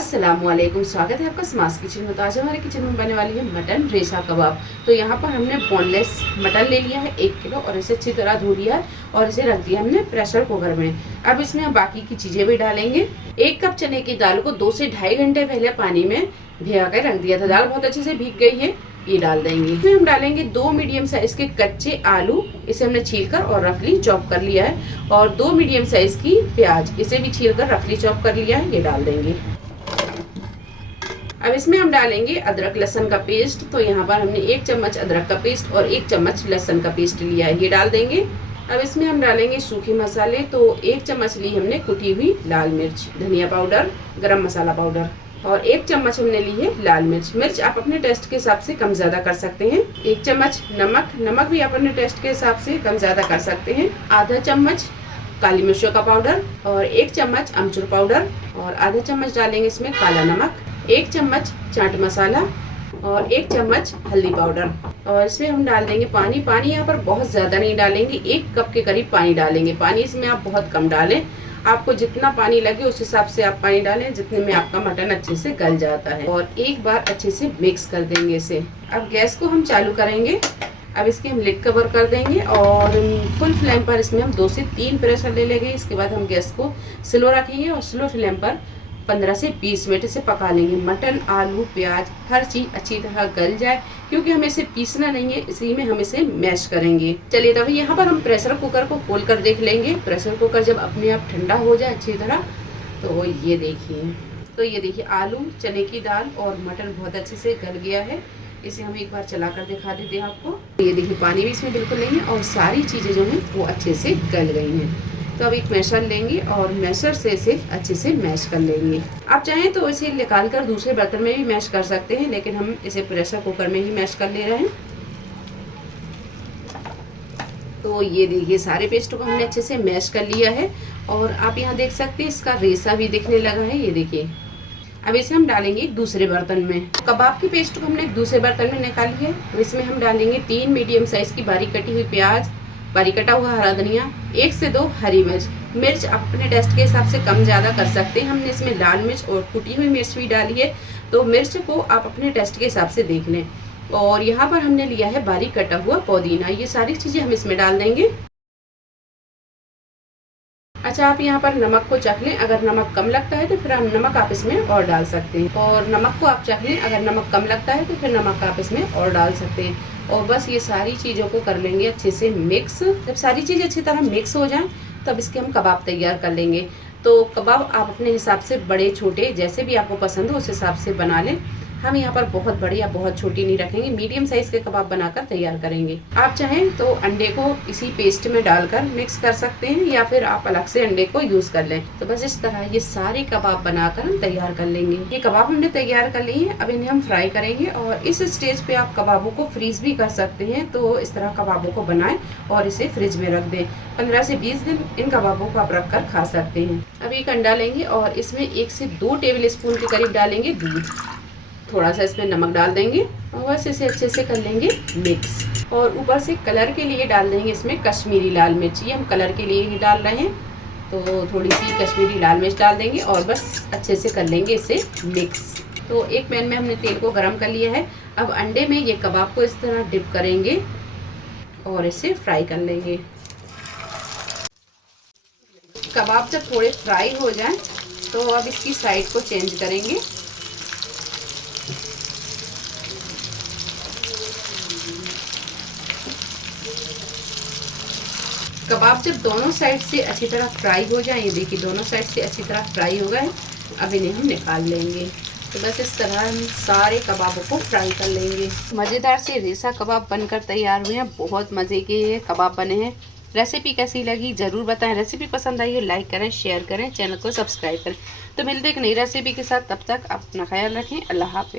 अस्सलामुअलैकुम, स्वागत है आपका स्मास किचन में। तो आज हमारे किचन में बनने वाली है मटन रेशा कबाब। तो यहाँ पर हमने बोनलेस मटन ले लिया है 1 किलो और इसे अच्छी तरह धो लिया है और इसे रख दिया हमने प्रेशर कुकर में। अब इसमें हम बाकी की चीजें भी डालेंगे। 1 कप चने की दाल को 2 से ढाई घंटे पहले पानी में भिगा कर रख दिया था। दाल बहुत अच्छे से भीग गई है, ये डाल देंगे। इसमें हम डालेंगे 2 मीडियम साइज के कच्चे आलू, इसे हमने छीलकर और रफली चॉप कर लिया है। और 2 मीडियम साइज की प्याज, इसे भी छीलकर रफली चॉप कर लिया है, ये डाल देंगे। अब इसमें हम डालेंगे अदरक लहसुन का पेस्ट। तो यहाँ पर हमने 1 चम्मच अदरक का पेस्ट और 1 चम्मच लहसुन का पेस्ट लिया है, ये डाल देंगे। अब इसमें हम डालेंगे सूखे मसाले। तो 1 चम्मच ली हमने कुटी हुई लाल मिर्च, धनिया पाउडर, गरम मसाला पाउडर और 1 चम्मच हमने ली है लाल मिर्च। मिर्च आप अपने टेस्ट के हिसाब से कम ज्यादा कर सकते हैं। 1 चम्मच नमक, नमक भी आप अपने टेस्ट के हिसाब से कम ज्यादा कर सकते हैं। आधा चम्मच काली मिर्चों का पाउडर और 1 चम्मच अमचूर पाउडर और आधा चम्मच डालेंगे इसमें काला नमक, 1 चम्मच चाट मसाला और 1 चम्मच हल्दी पाउडर। और इसमें हम डाल देंगे पानी। पानी यहाँ पर बहुत ज़्यादा नहीं डालेंगे, 1 कप के करीब पानी डालेंगे। पानी इसमें आप बहुत कम डालें, आपको जितना पानी लगे उस हिसाब से आप पानी डालें, जितने में आपका मटन अच्छे से गल जाता है। और एक बार अच्छे से मिक्स कर देंगे इसे। अब गैस को हम चालू करेंगे। अब इसके हम लिड कवर कर देंगे और फुल फ्लेम पर इसमें हम 2 से 3 प्रेशर ले लेंगे। इसके बाद हम गैस को स्लो रखेंगे और स्लो फ्लेम पर 15 से 20 मिनट इसे पका लेंगे। मटन, आलू, प्याज हर चीज अच्छी तरह गल जाए, क्योंकि हमें इसे पीसना नहीं है, इसी में हम इसे मैश करेंगे। चलिए तभी यहाँ पर हम प्रेशर कुकर को खोल कर देख लेंगे। प्रेशर कुकर जब अपने आप ठंडा हो जाए अच्छी तरह, तो ये देखिए आलू, चने की दाल और मटन बहुत अच्छे से गल गया है। इसे हम एक बार चला कर दिखा देते हैं आपको। ये देखिए पानी भी इसमें बिल्कुल नहीं है और सारी चीजें जो हैं वो अच्छे से गल गई हैं। तो अब एक मैशर लेंगे और मैशर से इसे अच्छे से मैश कर लेंगे। आप चाहें तो इसे निकाल कर दूसरे बर्तन में भी मैश कर सकते हैं, लेकिन हम इसे प्रेशर कुकर में ही मैश कर ले रहे हैं। तो ये देखिए सारे पेस्ट को हमने अच्छे से मैश कर लिया है और आप यहाँ देख सकते हैं इसका रेशा भी दिखने लगा है, ये देखिए। अब इसे हम डालेंगे एक दूसरे बर्तन में। कबाब की पेस्ट को हमने एक दूसरे बर्तन में निकाली है। तो इसमें हम डालेंगे 3 मीडियम साइज की बारीक कटी हुई प्याज, बारीक कटा हुआ हरा धनिया, 1 से 2 हरी मिर्च। मिर्च अपने टेस्ट के हिसाब से कम ज़्यादा कर सकते हैं। हमने इसमें लाल मिर्च और कुटी हुई मिर्च भी डाली है, तो मिर्च को आप अपने टेस्ट के हिसाब से देख लें। और यहाँ पर हमने लिया है बारीक कटा हुआ पुदीना। ये सारी चीज़ें हम इसमें डाल देंगे। अच्छा, आप यहाँ पर नमक को चख लें। अगर नमक कम लगता है तो फिर हम नमक आप इसमें और डाल सकते हैं। और नमक को आप चख लें, अगर नमक कम लगता है तो फिर नमक आप इसमें और डाल सकते हैं। और बस ये सारी चीज़ों को कर लेंगे अच्छे से मिक्स। जब सारी चीज़ें अच्छी तरह मिक्स हो जाएं तब इसके हम कबाब तैयार कर लेंगे। तो कबाब आप अपने हिसाब से बड़े छोटे जैसे भी आपको पसंद हो उस हिसाब से बना लें। हम यहाँ पर बहुत बड़ी या बहुत छोटी नहीं रखेंगे, मीडियम साइज के कबाब बनाकर तैयार करेंगे। आप चाहें तो अंडे को इसी पेस्ट में डालकर मिक्स कर सकते हैं या फिर आप अलग से अंडे को यूज कर लें। तो बस इस तरह ये सारे कबाब बनाकर हम तैयार कर लेंगे। ये कबाब हमने तैयार कर लिए हैं, अब इन्हें हम फ्राई करेंगे। और इस स्टेज पे आप कबाबों को फ्रीज भी कर सकते हैं। तो इस तरह कबाबों को बनाएं और इसे फ्रिज में रख दें। 15 से 20 दिन इन कबाबों को आप रख कर खा सकते हैं। अब एक अंडा लेंगे और इसमें 1 से 2 टेबल स्पून के करीब डालेंगे दूध। थोड़ा सा इसमें नमक डाल देंगे और बस इसे अच्छे से कर लेंगे मिक्स। और ऊपर से कलर के लिए डाल देंगे इसमें कश्मीरी लाल मिर्च। ये हम कलर के लिए ही डाल रहे हैं, तो थोड़ी सी कश्मीरी लाल मिर्च डाल देंगे और बस अच्छे से कर लेंगे इसे मिक्स। तो एक पैन में हमने तेल को गरम कर लिया है। अब अंडे में ये कबाब को इस तरह डिप करेंगे और इसे फ्राई कर लेंगे। कबाब जब थोड़े फ्राई हो जाए तो अब इसकी साइड को चेंज करेंगे। कबाब जब दोनों साइड से अच्छी तरह फ्राई हो जाए, ये देखिए दोनों साइड से अच्छी तरह फ्राई हो गए। अब इन्हें हम निकाल लेंगे। तो बस इस तरह हम सारे कबाबों को फ्राई कर लेंगे। मज़ेदार से रेशा कबाब बनकर तैयार हुए हैं। बहुत मज़े के कबाब बने हैं। रेसिपी कैसी लगी ज़रूर बताएं। रेसिपी पसंद आई हो लाइक करें, शेयर करें, चैनल को सब्सक्राइब करें। तो मिलते एक नई रेसिपी के साथ, तब तक अपना ख्याल रखें। अल्लाह हाफ़िज़।